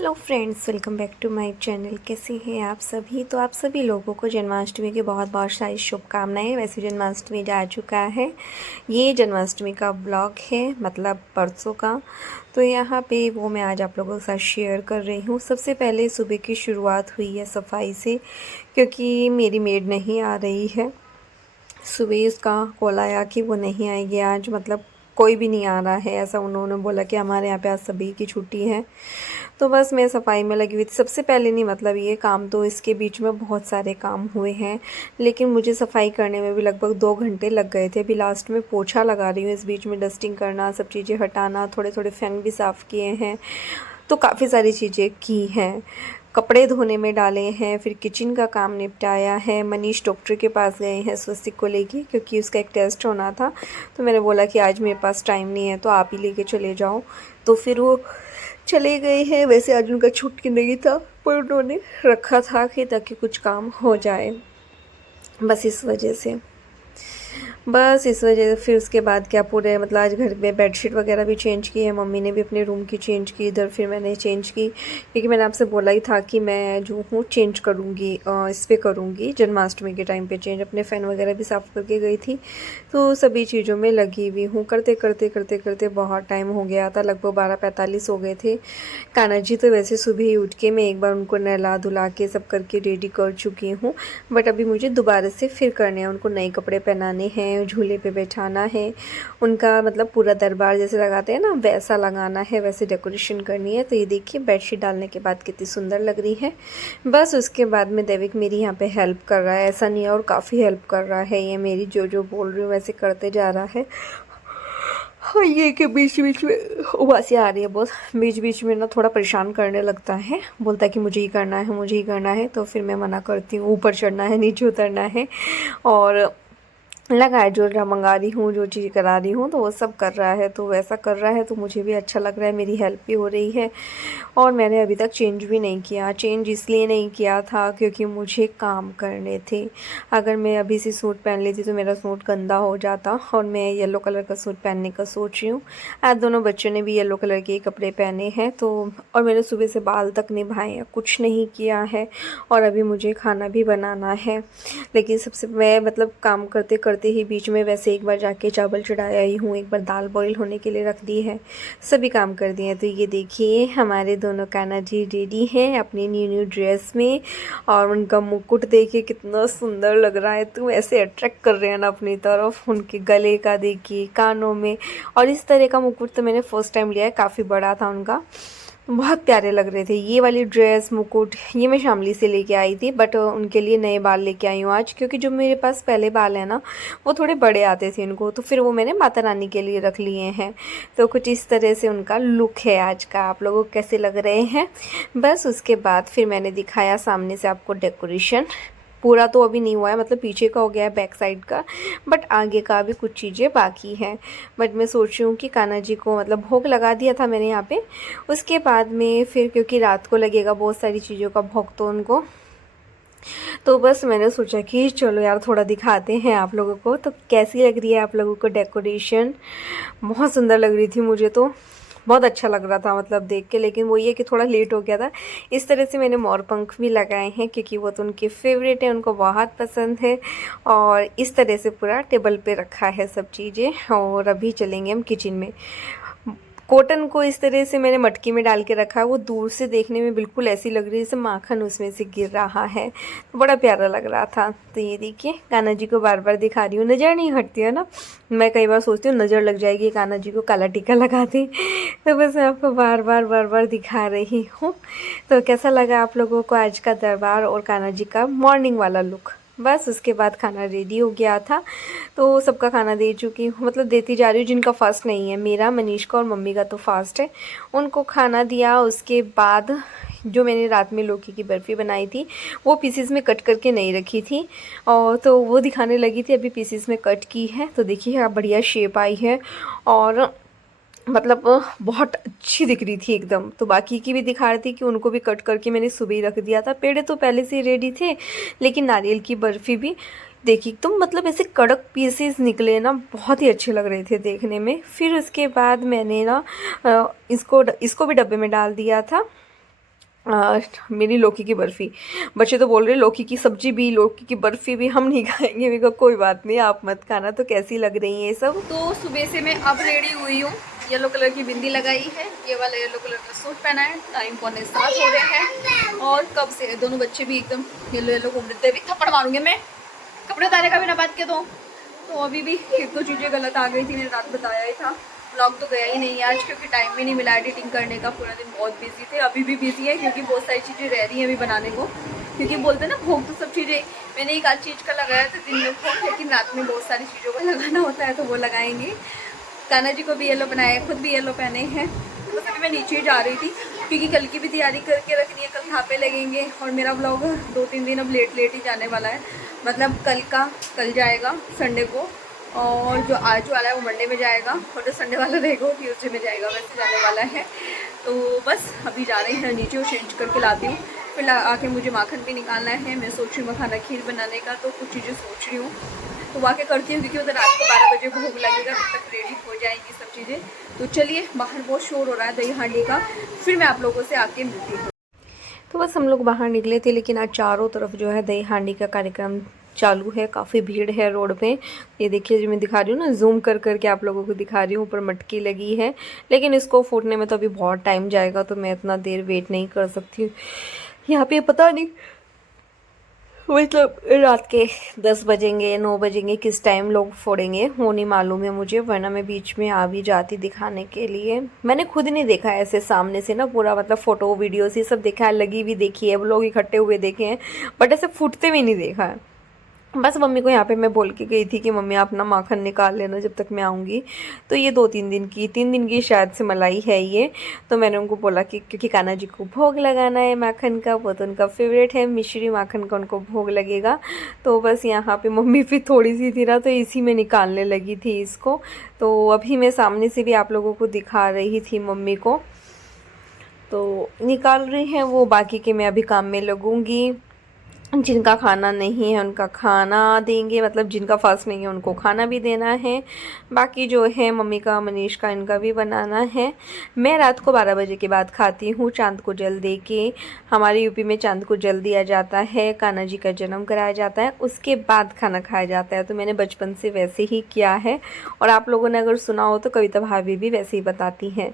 Hello friends, welcome back to my channel. कैसे हैं आप सभी? तो आप सभी लोगों को जन्माष्टमी की बहुत बहुत सारी शुभकामनाएं। वैसे जन्माष्टमी जा चुका है, ये जन्माष्टमी का ब्लॉग है, मतलब परसों का। तो यहाँ पे वो मैं आज आप लोगों के साथ शेयर कर रही हूँ। सबसे पहले सुबह की शुरुआत हुई है सफाई से, क्योंकि मेरी मेड नहीं आ रही है। सुबह उसका कॉल आया कि वो नहीं आएगी आज, मतलब कोई भी नहीं आ रहा है, ऐसा उन्होंने बोला कि हमारे यहाँ पे आज सभी की छुट्टी है। तो बस मैं सफाई में लगी हुई थी। सबसे पहले नहीं, मतलब ये काम तो इसके बीच में बहुत सारे काम हुए हैं, लेकिन मुझे सफाई करने में भी लगभग 2 घंटे लग गए थे। अभी लास्ट में पोछा लगा रही हूँ, इस बीच में डस्टिंग करना, सब चीज़ें हटाना, थोड़े थोड़े फैन भी साफ़ किए हैं। तो काफ़ी सारी चीज़ें की हैं। कपड़े धोने में डाले हैं, फिर किचन का काम निपटाया है। मनीष डॉक्टर के पास गए हैं स्वस्तिक को लेके, क्योंकि उसका एक टेस्ट होना था। तो मैंने बोला कि आज मेरे पास टाइम नहीं है, तो आप ही लेके चले जाओ। तो फिर वो चले गए हैं। वैसे आज उनका छुट्टी नहीं था, पर उन्होंने रखा था कि ताकि कुछ काम हो जाए, बस इस वजह से। फिर उसके बाद क्या, पूरे मतलब आज घर में बेडशीट वगैरह भी चेंज की है। मम्मी ने भी अपने रूम की चेंज की, इधर फिर मैंने चेंज की, क्योंकि मैंने आपसे बोला ही था कि मैं जो हूँ चेंज करूँगी, इस पर करूँगी जन्माष्टमी के टाइम पे चेंज। अपने फ़ैन वगैरह भी साफ़ करके गई थी, तो सभी चीज़ों में लगी हुई हूँ। करते करते करते करते बहुत टाइम हो गया था, लगभग 12:45 हो गए थे। कान्हा जी तो वैसे सुबह ही उठ के मैं एक बार उनको नहला धुला के सब करके रेडी कर चुकी हूँ, बट अभी मुझे दोबारा से फिर करने हैं। उनको नए कपड़े पहनाने हैं, झूले पे बैठाना है, उनका मतलब पूरा दरबार जैसे लगाते हैं ना वैसा लगाना है, वैसे डेकोरेशन करनी है। तो ये देखिए बेडशीट डालने के बाद कितनी सुंदर लग रही है। बस उसके बाद में देविक मेरी यहाँ पे हेल्प कर रहा है, ऐसा नहीं है, और काफ़ी हेल्प कर रहा है। ये मेरी जो जो बोल रही हूँ वैसे करते जा रहा है। हाँ, ये कि बीच बीच में उबासी आ रही है बहुत, बीच बीच में ना थोड़ा परेशान करने लगता है, बोलता है कि मुझे ही करना है, मुझे ही करना है। तो फिर मैं मना करती हूँ, ऊपर चढ़ना है, नीचे उतरना है, और लगा है जो मंगा रही हूँ, जो चीज़ करा रही हूँ, तो वो सब कर रहा है। तो वैसा कर रहा है तो मुझे भी अच्छा लग रहा है, मेरी हेल्प भी हो रही है। और मैंने अभी तक चेंज भी नहीं किया। चेंज इसलिए नहीं किया था क्योंकि मुझे काम करने थे। अगर मैं अभी से सूट पहन लेती तो मेरा सूट गंदा हो जाता, और मैं येलो कलर का सूट पहनने का सोच रही हूँ। आज दोनों बच्चों ने भी येलो कलर के कपड़े पहने हैं, तो और मैंने सुबह से बाल तक निभाए हैं, कुछ नहीं किया है। और अभी मुझे खाना भी बनाना है, लेकिन सबसे मैं मतलब काम करते करते ही बीच में वैसे एक बार जाके चावल चढ़ाया ही हूँ, एक बार दाल बॉईल होने के लिए रख दी है, सभी काम कर दिए हैं। तो ये देखिए हमारे दोनों कान्हा जी रेडी हैं अपनी न्यू न्यू ड्रेस में, और उनका मुकुट देखिए कितना सुंदर लग रहा है। तो ऐसे अट्रैक्ट कर रहे हैं ना अपनी तरफ। उनके गले का देखिए, कानों में, और इस तरह का मुकुट तो मैंने फर्स्ट टाइम लिया है, काफ़ी बड़ा था उनका, बहुत प्यारे लग रहे थे। ये वाली ड्रेस मुकुट ये मैं शामली से लेके आई थी, बट उनके लिए नए बाल लेके आई हूँ आज, क्योंकि जो मेरे पास पहले बाल हैं ना वो थोड़े बड़े आते थे इनको, तो फिर वो मैंने माता रानी के लिए रख लिए हैं। तो कुछ इस तरह से उनका लुक है आज का। आप लोगों को कैसे लग रहे हैं? बस उसके बाद फिर मैंने दिखाया सामने से आपको डेकोरेशन। पूरा तो अभी नहीं हुआ है, मतलब पीछे का हो गया है, बैक साइड का, बट आगे का भी कुछ चीज़ें बाकी हैं। बट मैं सोच रही हूँ कि कान्हा जी को मतलब भोग लगा दिया था मैंने यहाँ पे। उसके बाद में फिर क्योंकि रात को लगेगा बहुत सारी चीज़ों का भोग तो उनको, तो बस मैंने सोचा कि चलो यार थोड़ा दिखाते हैं आप लोगों को। तो कैसी लग रही है आप लोगों को डेकोरेशन? बहुत सुंदर लग रही थी, मुझे तो बहुत अच्छा लग रहा था मतलब देख के। लेकिन वो ये कि थोड़ा लेट हो गया था। इस तरह से मैंने मोर पंख भी लगाए हैं, क्योंकि वो तो उनके फेवरेट है, उनको बहुत पसंद है। और इस तरह से पूरा टेबल पे रखा है सब चीज़ें। और अभी चलेंगे हम किचन में। कॉटन को इस तरह से मैंने मटकी में डाल के रखा है, वो दूर से देखने में बिल्कुल ऐसी लग रही है जैसे माखन उसमें से गिर रहा है, तो बड़ा प्यारा लग रहा था। तो ये देखिए कान्हा जी को बार बार दिखा रही हूँ, नज़र नहीं हटती है ना। मैं कई बार सोचती हूँ नज़र लग जाएगी, कान्हा जी को काला टीका लगा दी, तो बस मैं आपको बार बार दिखा रही हूँ। तो कैसा लगा आप लोगों को आज का दरबार और कान्हा जी का मॉर्निंग वाला लुक? बस उसके बाद खाना रेडी हो गया था, तो सबका खाना दे चुकी हूँ, मतलब देती जा रही हूँ जिनका फास्ट नहीं है। मेरा, मनीष का और मम्मी का तो फास्ट है, उनको खाना दिया। उसके बाद जो मैंने रात में लौकी की बर्फ़ी बनाई थी वो पीसेस में कट करके नहीं रखी थी, और तो वो दिखाने लगी थी। अभी पीसेस में कट की है, तो देखिए आप बढ़िया शेप आई है, और मतलब बहुत अच्छी दिख रही थी एकदम। तो बाकी की भी दिखा रही थी कि उनको भी कट करके मैंने सुबह ही रख दिया था। पेड़े तो पहले से ही रेडी थे, लेकिन नारियल की बर्फ़ी भी देखी तो मतलब ऐसे कड़क पीसेस निकले ना, बहुत ही अच्छे लग रहे थे देखने में। फिर उसके बाद मैंने ना इसको इसको भी डब्बे में डाल दिया था। मेरी लौकी की बर्फ़ी। बच्चे तो बोल रहे हैं लौकी की सब्ज़ी भी, लौकी की बर्फ़ी भी हम नहीं खाएँगे। मैंने कहा कोई बात नहीं, आप मत खाना। तो कैसी लग रही है ये सब? तो सुबह से मैं अब रेडी हुई हूँ। येलो कलर की बिंदी लगाई है, ये वाला येलो कलर का सूट पहना है। टाइम 6:45 हो रहे हैं और कब से दोनों बच्चे भी एकदम येलो येलो घूम रहे थे। अभी थप्पड़ मारूंगे मैं, कपड़े उतारे का बिना बात के। तो अभी भी एक दो चीज़ें गलत आ गई थी, मैंने रात बताया ही था। ब्लॉग तो गया ही नहीं आज क्योंकि टाइम भी नहीं मिला एडिटिंग करने का। पूरा दिन बहुत बिजी थे, अभी भी बिजी है क्योंकि बहुत सारी चीज़ें रह रही हैं अभी बनाने को। क्योंकि बोलते हैं ना भोग तो सब चीज़ें, मैंने एक आध चीज़ का लगाया था दिन में भोग, लेकिन रात में बहुत सारी चीज़ों का लगाना होता है तो वो लगाएंगे। कान्हा जी को भी येलो बनाया, खुद भी येलो पहने हैं। बस अभी मैं नीचे ही जा रही थी क्योंकि कल की भी तैयारी करके रखनी है, कल थापे लगेंगे। और मेरा व्लॉग 2-3 दिन अब लेट ही जाने वाला है। मतलब कल जाएगा संडे को, और जो आज वाला है वो मंडे में जाएगा, और जो संडे वाला रहेगा वो ट्यूसडे में जाएगा, वैसे जाने वाला है। तो बस अभी जा रहे हैं नीचे, वो चेंज करके लाती हूँ। फिर आके मुझे माखन भी निकालना है। मैं सोच रही हूँ मखाना खीर बनाने का, तो कुछ चीज़ें सोच रही हूँ तो वाकई करती हूँ क्योंकि उधर रात को 12 बजे भोग लगेगा, तब तक रेडी हो जाएंगी सब चीज़ें। तो चलिए, बाहर बहुत शोर हो रहा है दही हांडी का, फिर मैं आप लोगों से आके मिलती हूँ। तो बस हम लोग बाहर निकले थे, लेकिन आज चारों तरफ जो है दही हांडी का कार्यक्रम चालू है। काफ़ी भीड़ है रोड पे। ये देखिए जो मैं दिखा रही हूँ ना, जूम कर करके आप लोगों को दिखा रही हूँ। ऊपर मटकी लगी है, लेकिन इसको फूटने में तो अभी बहुत टाइम जाएगा, तो मैं इतना देर वेट नहीं कर सकती हूँ। यहाँ पे पता नहीं मतलब रात के 10 बजेंगे 9 बजेंगे, किस टाइम लोग फोड़ेंगे वो नहीं मालूम है मुझे, वरना मैं बीच में आ भी जाती दिखाने के लिए। मैंने खुद नहीं देखा है ऐसे सामने से ना पूरा, मतलब फ़ोटो वीडियोस ये सब देखा है, लगी भी देखी है, वो लोग इकट्ठे हुए देखे हैं, बट ऐसे फूटते भी नहीं देखा है। बस मम्मी को यहाँ पे मैं बोल के गई थी कि मम्मी आप ना माखन निकाल लेना जब तक मैं आऊँगी। तो ये 3 दिन की शायद से मलाई है ये। तो मैंने उनको बोला कि क्योंकि कान्हा जी को भोग लगाना है माखन का, वो तो उनका फेवरेट है, मिश्री माखन का उनको भोग लगेगा। तो बस यहाँ पे मम्मी भी थोड़ी सी थी ना, तो इसी में निकालने लगी थी इसको। तो अभी मैं सामने से भी आप लोगों को दिखा रही थी मम्मी को, तो निकाल रही हैं वो। बाकी के मैं अभी काम में लगूँगी। जिनका खाना नहीं है उनका खाना देंगे, मतलब जिनका फास्ट नहीं है उनको खाना भी देना है। बाकी जो है मम्मी का, मनीष का, इनका भी बनाना है। मैं रात को 12 बजे के बाद खाती हूँ, चांद को जल दे के। हमारे यूपी में चांद को जल दिया जाता है, कान्हा जी का जन्म कराया जाता है, उसके बाद खाना खाया जाता है। तो मैंने बचपन से वैसे ही किया है, और आप लोगों ने अगर सुना हो तो कविता भाभी भी वैसे ही बताती हैं।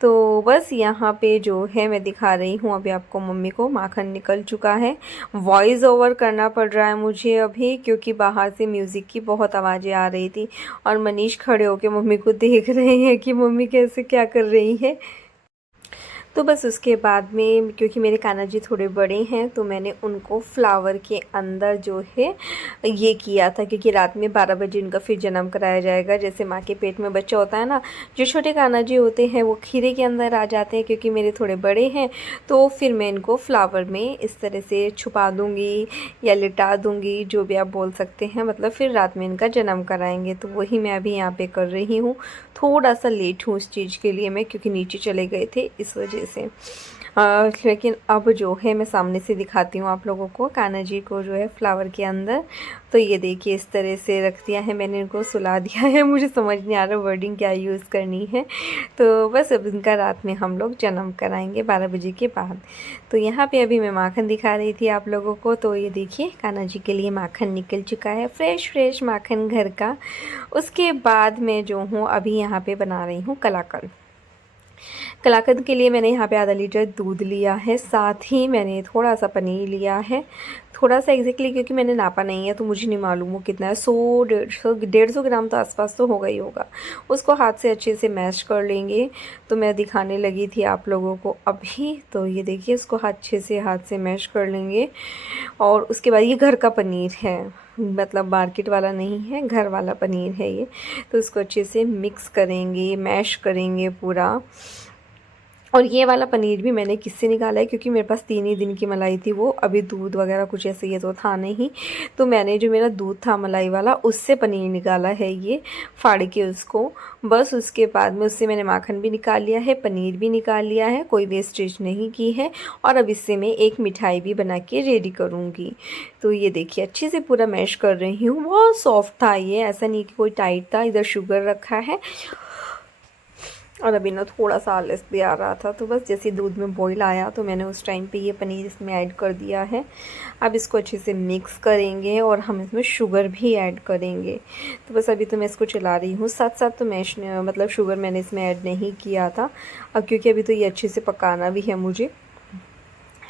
तो बस यहाँ पे जो है मैं दिखा रही हूँ अभी आपको मम्मी को। माखन निकल चुका है। वॉइस ओवर करना पड़ रहा है मुझे अभी क्योंकि बाहर से म्यूज़िक की बहुत आवाज़ें आ रही थी, और मनीष खड़े होके मम्मी को देख रहे हैं कि मम्मी कैसे क्या कर रही है। तो बस उसके बाद में क्योंकि मेरे कान्हा जी थोड़े बड़े हैं, तो मैंने उनको फ्लावर के अंदर जो है ये किया था, क्योंकि रात में 12 बजे उनका फिर जन्म कराया जाएगा। जैसे माँ के पेट में बच्चा होता है ना, जो छोटे कान्हा जी होते हैं वो खीरे के अंदर आ जाते हैं, क्योंकि मेरे थोड़े बड़े हैं। तो फिर मैं इनको फ्लावर में इस तरह से छुपा दूँगी या लिटा दूँगी, जो भी आप बोल सकते हैं। मतलब फिर रात में इनका जन्म कराएंगे, तो वही मैं अभी यहाँ पे कर रही हूँ। थोड़ा सा लेट हूँ उस चीज़ के लिए मैं, क्योंकि नीचे चले गए थे इस वजह से। लेकिन अब जो है मैं सामने से दिखाती हूँ आप लोगों को कान्हा जी को जो है फ्लावर के अंदर। तो ये देखिए इस तरह से रख दिया है मैंने, इनको सुला दिया है। मुझे समझ नहीं आ रहा वर्डिंग क्या यूज़ करनी है। तो बस अब इनका रात में हम लोग जन्म कराएंगे 12 बजे के बाद। तो यहाँ पे अभी मैं माखन दिखा रही थी आप लोगों को। तो ये देखिए कान्हा जी के लिए माखन निकल चुका है, फ्रेश माखन घर का। उसके बाद मैं जो हूँ अभी यहाँ पे बना रही हूँ कलाकंद। कलाकंद के लिए मैंने यहाँ पे आधा लीटर दूध लिया है, साथ ही मैंने थोड़ा सा पनीर लिया है। थोड़ा सा एग्जैक्टली क्योंकि मैंने नापा नहीं है तो मुझे नहीं मालूम वो कितना है, 100-150 ग्राम तो आसपास तो होगा ही होगा। उसको हाथ से अच्छे से मैश कर लेंगे। तो मैं दिखाने लगी थी आप लोगों को अभी। तो ये देखिए इसको अच्छे से हाथ से मैश कर लेंगे। और उसके बाद ये घर का पनीर है, मतलब मार्केट वाला नहीं है, घर वाला पनीर है ये। तो उसको अच्छे से मिक्स करेंगे, मैश करेंगे पूरा। और ये वाला पनीर भी मैंने किससे निकाला है, क्योंकि मेरे पास 3 ही दिन की मलाई थी वो, अभी दूध वगैरह कुछ ऐसे ये तो था नहीं। तो मैंने जो मेरा दूध था मलाई वाला उससे पनीर निकाला है, ये फाड़ के उसको। बस उसके बाद में उससे मैंने माखन भी निकाल लिया है, पनीर भी निकाल लिया है, कोई वेस्टेज नहीं की है। और अब इससे मैं एक मिठाई भी बना के रेडी करूँगी। तो ये देखिए अच्छे से पूरा मैश कर रही हूँ। बहुत सॉफ्ट था ये, ऐसा नहीं कि कोई टाइट था। इधर शुगर रखा है और अभी ना थोड़ा सा आलस भी आ रहा था, तो बस जैसे दूध में बॉईल आया तो मैंने उस टाइम पे ये पनीर इसमें ऐड कर दिया है। अब इसको अच्छे से मिक्स करेंगे और हम इसमें शुगर भी ऐड करेंगे। तो बस अभी तो मैं इसको चला रही हूँ, साथ साथ तो मैं मतलब शुगर मैंने इसमें ऐड नहीं किया था, अब क्योंकि अभी तो ये अच्छे से पकाना भी है मुझे।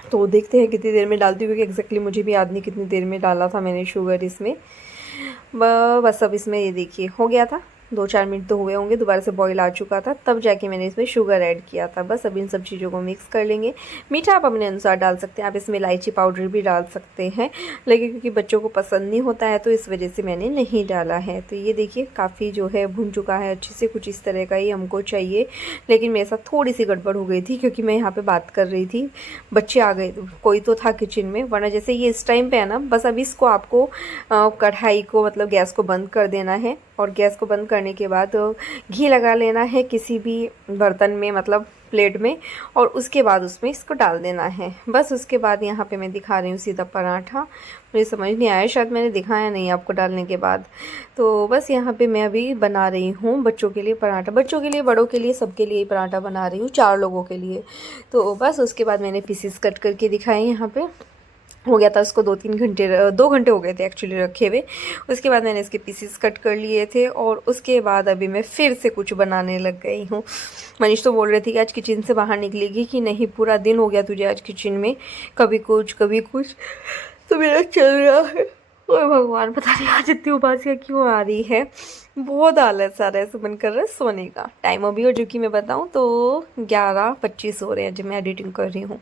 तो देखते हैं कितनी देर में डालती हूँ, क्योंकि एग्जैक्टली मुझे भी याद नहीं कितनी देर में डाला था मैंने शुगर इसमें। बस अब इसमें ये देखिए हो गया था, 2-4 मिनट तो हुए होंगे, दोबारा से बॉईल आ चुका था, तब जाके मैंने इसमें शुगर ऐड किया था। बस अब इन सब चीज़ों को मिक्स कर लेंगे। मीठा आप अपने अनुसार डाल सकते हैं, आप इसमें इलायची पाउडर भी डाल सकते हैं, लेकिन क्योंकि बच्चों को पसंद नहीं होता है तो इस वजह से मैंने नहीं डाला है। तो ये देखिए काफ़ी जो है भुन चुका है अच्छे से, कुछ इस तरह का ही हमको चाहिए। लेकिन मेरे साथ थोड़ी सी गड़बड़ हो गई थी, क्योंकि मैं यहाँ पर बात कर रही थी, बच्चे आ गए, कोई तो था किचन में, वरना जैसे ये इस टाइम पे है ना, बस अभी इसको आपको कढ़ाई को मतलब गैस को बंद कर देना है, और गैस को बंद करने के बाद घी लगा लेना है किसी भी बर्तन में, मतलब प्लेट में, और उसके बाद उसमें इसको डाल देना है। बस उसके बाद यहाँ पे मैं दिखा रही हूँ सीधा पराठा, मुझे समझ नहीं आया, शायद मैंने दिखाया नहीं आपको डालने के बाद। तो बस यहाँ पे मैं अभी बना रही हूँ बच्चों के लिए पराठा, बच्चों के लिए, बड़ों के लिए, सबके लिए पराठा बना रही हूँ, 4 लोगों के लिए। तो बस उसके बाद मैंने पीसेस कट करके दिखाए, यहाँ पे हो गया था उसको 2-3 घंटे, 2 घंटे हो गए थे एक्चुअली रखे हुए। उसके बाद मैंने इसके पीसेस कट कर लिए थे, और उसके बाद अभी मैं फिर से कुछ बनाने लग गई हूँ। मनीष तो बोल रही थी कि आज किचन से बाहर निकलेगी कि नहीं, पूरा दिन हो गया तुझे आज किचन में, कभी कुछ कभी कुछ, तो मेरा चल रहा है। और भगवान पता नहीं आज इतनी उबासियाँ क्यों आ रही है, बहुत आलस आ रहा है, ऐसा मन कर रहा है सोने का। टाइम अभी हो चुकी मैं बताऊँ तो 11:25 हो रहे हैं जब मैं एडिटिंग कर रही हूँ।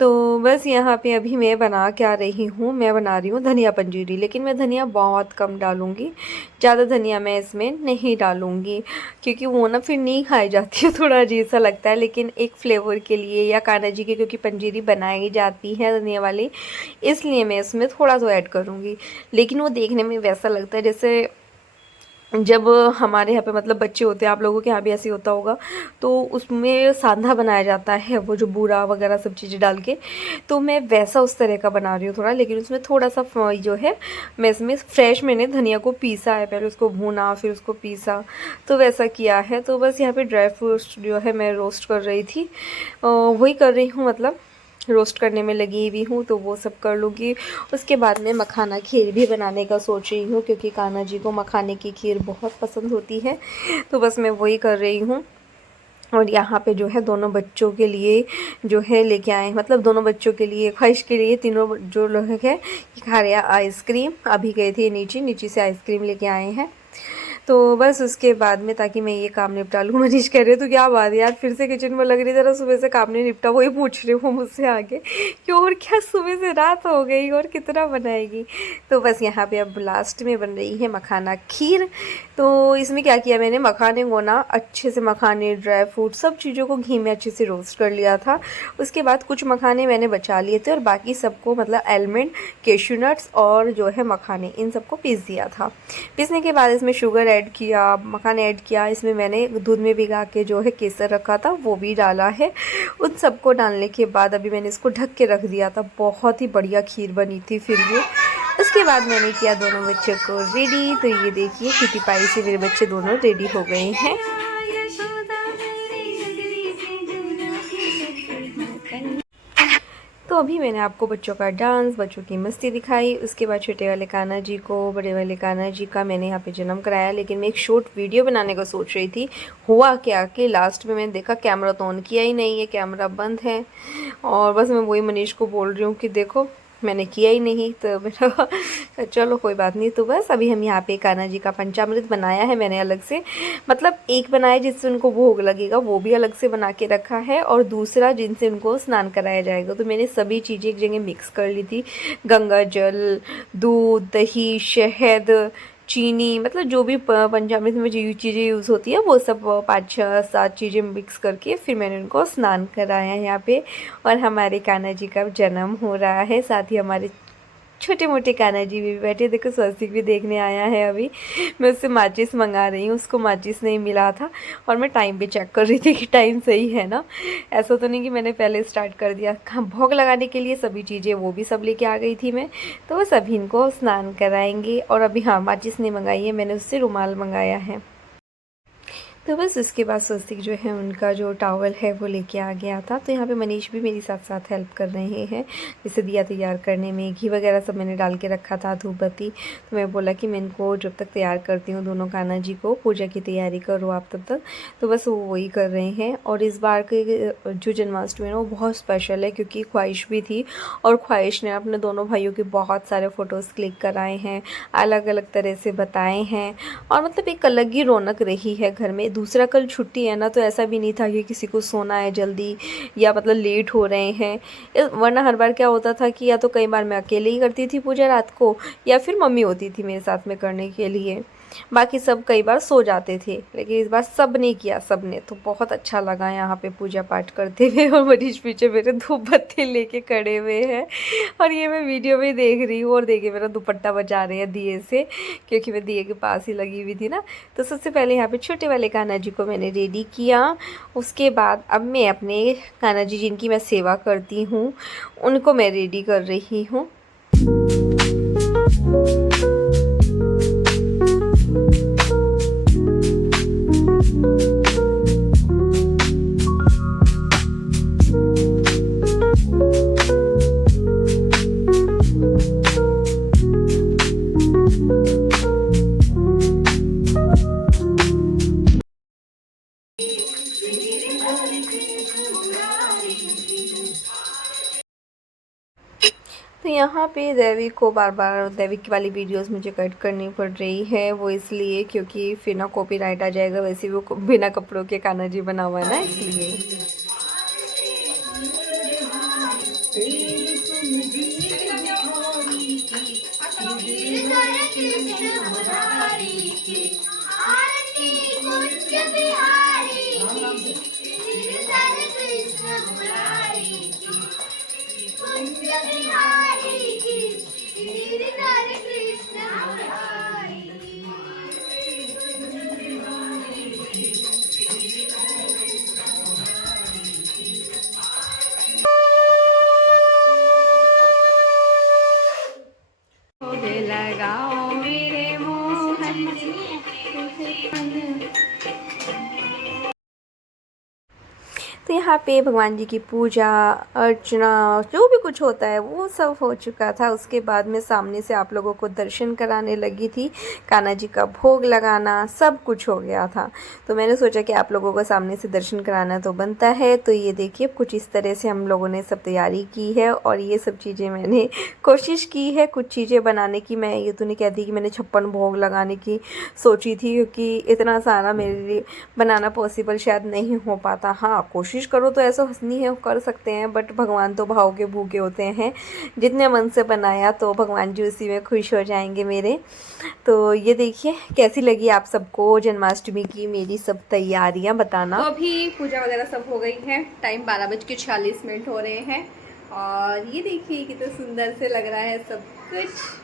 तो बस यहाँ पे अभी मैं बना क्या रही हूँ, मैं बना रही हूँ धनिया पंजीरी, लेकिन मैं धनिया बहुत कम डालूँगी, ज़्यादा धनिया मैं इसमें नहीं डालूँगी, क्योंकि वो ना फिर नहीं खाई जाती है, थोड़ा अजीब सा लगता है। लेकिन एक फ्लेवर के लिए, या कान्हा जी की क्योंकि पंजीरी बनाई जाती है धनिया वाली, इसलिए मैं इसमें थोड़ा सा ऐड करूँगी। लेकिन वो देखने में वैसा लगता है जैसे जब हमारे यहाँ पे मतलब बच्चे होते हैं, आप लोगों के यहाँ भी ऐसे होता होगा, तो उसमें सांधा बनाया जाता है, वो जो बूरा वगैरह सब चीज़ें डाल के, तो मैं वैसा उस तरह का बना रही हूँ थोड़ा। लेकिन उसमें थोड़ा सा जो है, मैं इसमें फ्रेश मैंने धनिया को पीसा है, पहले उसको भूना फिर उसको पीसा, तो वैसा किया है। तो बस यहाँ पे ड्राई फ्रूट्स जो है मैं रोस्ट कर रही थी, वही कर रही हूँ, मतलब रोस्ट करने में लगी हुई हूँ, तो वो सब कर लूँगी। उसके बाद में मखाना खीर भी बनाने का सोच रही हूँ, क्योंकि कान्हा जी को मखाने की खीर बहुत पसंद होती है, तो बस मैं वही कर रही हूँ। और यहाँ पे जो है दोनों बच्चों के लिए जो है लेके आए हैं, मतलब दोनों बच्चों के लिए, ख्वाहिश के लिए, तीनों जो लोग हैं खा रहे हैं आइसक्रीम। अभी गए थे नीचे, नीचे से आइसक्रीम लेके आए हैं। तो बस उसके बाद में, ताकि मैं ये काम निपटा लूँ। मनीष कह रहे तो क्या बात है यार, फिर से किचन में लग रही, जरा सुबह से काम नहीं निपटा, वही पूछ रही हूँ मुझसे आगे कि और क्या, सुबह से रात हो गई और कितना बनाएगी। तो बस यहाँ पे अब लास्ट में बन रही है मखाना खीर। तो इसमें क्या किया मैंने, मखाने को ना अच्छे से, मखाने, ड्राई फ्रूट, सब चीज़ों को घी में अच्छे से रोस्ट कर लिया था। उसके बाद कुछ मखाने मैंने बचा लिए थे, और बाकी सबको मतलब आलमंड, कैश्यू नट्स और जो है मखाने, इन सबको पीस दिया था। पीसने के बाद इसमें शुगर ऐड किया, मखाने ऐड किया, इसमें मैंने दूध में भिगा के जो है केसर रखा था वो भी डाला है। उन सबको डालने के बाद अभी मैंने इसको ढक के रख दिया था, बहुत ही बढ़िया खीर बनी थी फिर ये। उसके बाद मैंने किया दोनों बच्चों को रेडी। तो ये देखिए किटी पाई से मेरे बच्चे दोनों रेडी हो गए हैं। तो अभी मैंने आपको बच्चों का डांस, बच्चों की मस्ती दिखाई। उसके बाद छोटे वाले कान्हा जी को, बड़े वाले कान्हा जी का मैंने यहाँ पे जन्म कराया। लेकिन मैं एक शॉर्ट वीडियो बनाने का सोच रही थी। हुआ क्या कि लास्ट में मैंने देखा कैमरा तो ऑन किया ही नहीं है, कैमरा बंद है, और बस मैं वही मनीष को बोल रही हूँ कि देखो मैंने किया ही नहीं। तो मेरा चलो कोई बात नहीं। तो बस अभी हम यहाँ पे कान्हा जी का पंचामृत बनाया है मैंने अलग से, मतलब एक बनाया जिससे उनको भोग लगेगा, वो भी अलग से बना के रखा है, और दूसरा जिनसे उनको स्नान कराया जाएगा। तो मैंने सभी चीज़ें एक जगह मिक्स कर ली थी, गंगा जल, दूध, दही, शहद, चीनी, मतलब जो भी पंचामृत में जो चीज़ें यूज़ होती है वो सब 5-6-7 चीज़ें मिक्स करके फिर मैंने उनको स्नान कराया यहाँ पे। और हमारे कान्हा जी का जन्म हो रहा है, साथ ही हमारे छोटे मोटे कान्हा जी भी बैठे। देखो स्वस्तिक भी देखने आया है। अभी मैं उससे माचिस मंगा रही हूँ, उसको माचिस नहीं मिला था, और मैं टाइम भी चेक कर रही थी कि टाइम सही है ना। ऐसा तो नहीं कि मैंने पहले स्टार्ट कर दिया। हाँ, भोग लगाने के लिए सभी चीज़ें वो भी सब लेके आ गई थी मैं। तो वो सभी इनको स्नान कराएंगे। और अभी हाँ, माचिस नहीं मंगाई है मैंने, उससे रुमाल मंगाया है। तो बस उसके बाद स्वस्तिक जो है उनका जो टॉवल है वो लेके आ गया था। तो यहाँ पे मनीष भी मेरे साथ साथ हेल्प कर रहे हैं, जैसे दिया तैयार करने में, घी वगैरह सब मैंने डाल के रखा था, धूप बत्ती। तो मैं बोला कि मैं इनको जब तक तैयार करती हूँ दोनों कान्हा जी को, पूजा की तैयारी करो आप तब तक। तो बस वो वही कर रहे हैं। और इस बार के जो जन्माष्टमी है वो बहुत स्पेशल है, क्योंकि ख्वाहिश भी थी और ख्वाहिश ने अपने दोनों भाइयों के बहुत सारे फ़ोटोज़ क्लिक कराए हैं, अलग अलग तरह से बताए हैं। और मतलब एक अलग ही रौनक रही है घर में। दूसरा कल छुट्टी है ना, तो ऐसा भी नहीं था कि किसी को सोना है जल्दी या मतलब लेट हो रहे हैं। वरना हर बार क्या होता था कि या तो कई बार मैं अकेले ही करती थी पूजा रात को, या फिर मम्मी होती थी मेरे साथ में करने के लिए, बाकी सब कई बार सो जाते थे। लेकिन इस बार सब ने किया, सब ने। तो बहुत अच्छा लगा यहाँ पे पूजा पाठ करते हुए। और मनीष पीछे मेरे धूप बत्ती लेके खड़े हुए हैं, और ये मैं वीडियो में देख रही हूँ। और देखिए मेरा दुपट्टा बजा रहे हैं दिए से, क्योंकि मैं दिए के पास ही लगी हुई थी ना। तो सबसे पहले यहाँ पे छोटे वाले कान्हा जी को मैंने रेडी किया। उसके बाद अब मैं अपने कान्हा जी जिनकी मैं सेवा करती हूँ उनको मैं रेडी कर रही हूँ। तो यहाँ पे देवी को बार बार देवी की वाली वीडियोस मुझे कट करनी पड़ रही है, वो इसलिए क्योंकि फिर ना कॉपीराइट आ जाएगा। वैसे भी वो बिना कपड़ों के कान्हा जी बना हुआ है ना, इसलिए। लगाओ मेरे मोहन तो यहाँ पे भगवान जी की पूजा अर्चना जो भी कुछ होता है वो सब हो चुका था। उसके बाद में सामने से आप लोगों को दर्शन कराने लगी थी, कान्हा जी का भोग लगाना सब कुछ हो गया था। तो मैंने सोचा कि आप लोगों को सामने से दर्शन कराना तो बनता है। तो ये देखिए कुछ इस तरह से हम लोगों ने सब तैयारी की है, और ये सब चीज़ें मैंने कोशिश की है कुछ चीज़ें बनाने की। मैं ये तो नहीं कहती कि मैंने 56 भोग लगाने की सोची थी, क्योंकि इतना सारा मेरे लिए बनाना पॉसिबल शायद नहीं हो पाता। हाँ, कोशिश करो तो ऐसा हंसनी है कर सकते हैं, बट भगवान तो भाव के भूखे होते हैं। जितने मन से बनाया तो भगवान जी उसी में खुश हो जाएंगे मेरे। तो ये देखिए कैसी लगी आप सबको जन्माष्टमी की मेरी सब तैयारियां, बताना। तो अभी पूजा वगैरह सब हो गई है, टाइम 12:46 हो रहे हैं। और ये देखिए कितना सुंदर से लग रहा है सब कुछ।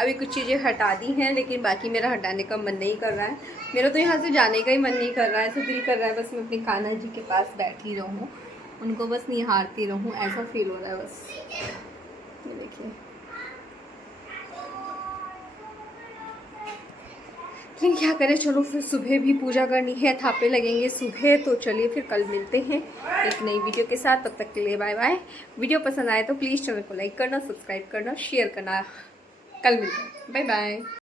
अभी कुछ चीज़ें हटा दी हैं, लेकिन बाकी मेरा हटाने का मन नहीं कर रहा है। मेरा तो यहाँ से जाने का ही मन नहीं कर रहा है। ऐसा दिल कर रहा है बस मैं अपने कान्हा जी के पास बैठी रहूँ, उनको बस निहारती रहूँ, ऐसा फील हो रहा है बस। ये देखिए, लेकिन क्या करें, चलो फिर सुबह भी पूजा करनी है, थापे लगेंगे सुबह। तो चलिए फिर कल मिलते हैं एक नई वीडियो के साथ। तब तक के लिए बाय बाय। वीडियो पसंद आए तो प्लीज़ चैनल को लाइक करना, सब्सक्राइब करना, शेयर करना। कल मिलते हैं, बाय बाय।